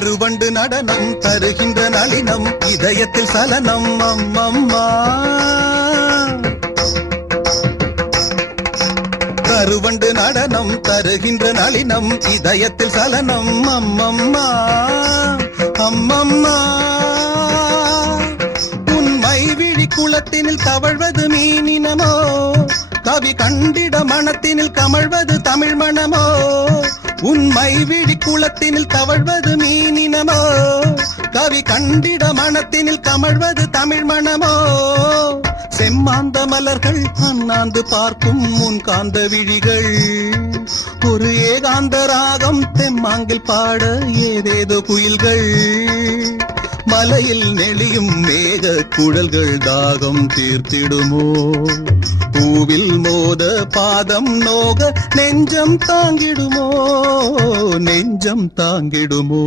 கருவண்டு நடனம் தருகின்ற நளினம் இதயத்தில் சலனம் அம்மம்மா. கருவண்டு நடனம் தருகின்ற நளினம் இதயத்தில் சலனம் அம்மம்மா அம்மம்மா. உண்மை விழி குளத்தினில் தவழ்வது மீனினமோ, கவி கண்டிட மனத்தினில் கமழ்வது தமிழ் மணமோ. உண்மை விழி குளத்தினில் தவழ்வது மீனினமோ, கவி கண்டிட மனத்தினில் கமழ்வது தமிழ் மணமோ. செம்மாந்த மலர்கள் அண்ணாந்து பார்க்கும் முன் காந்த விழிகள், ஒரு ஏகாந்த ராகம் தெம்மாங்கில் பாட ஏதேதோ குயில்கள். மலையில் நெளியும் மேக குழல்கள் தாகம் தீர்த்திடுமோ, பூவில் மோத பாதம் நோக நெஞ்சம் தாங்கிடுமோ நெஞ்சம் தாங்கிடுமோ.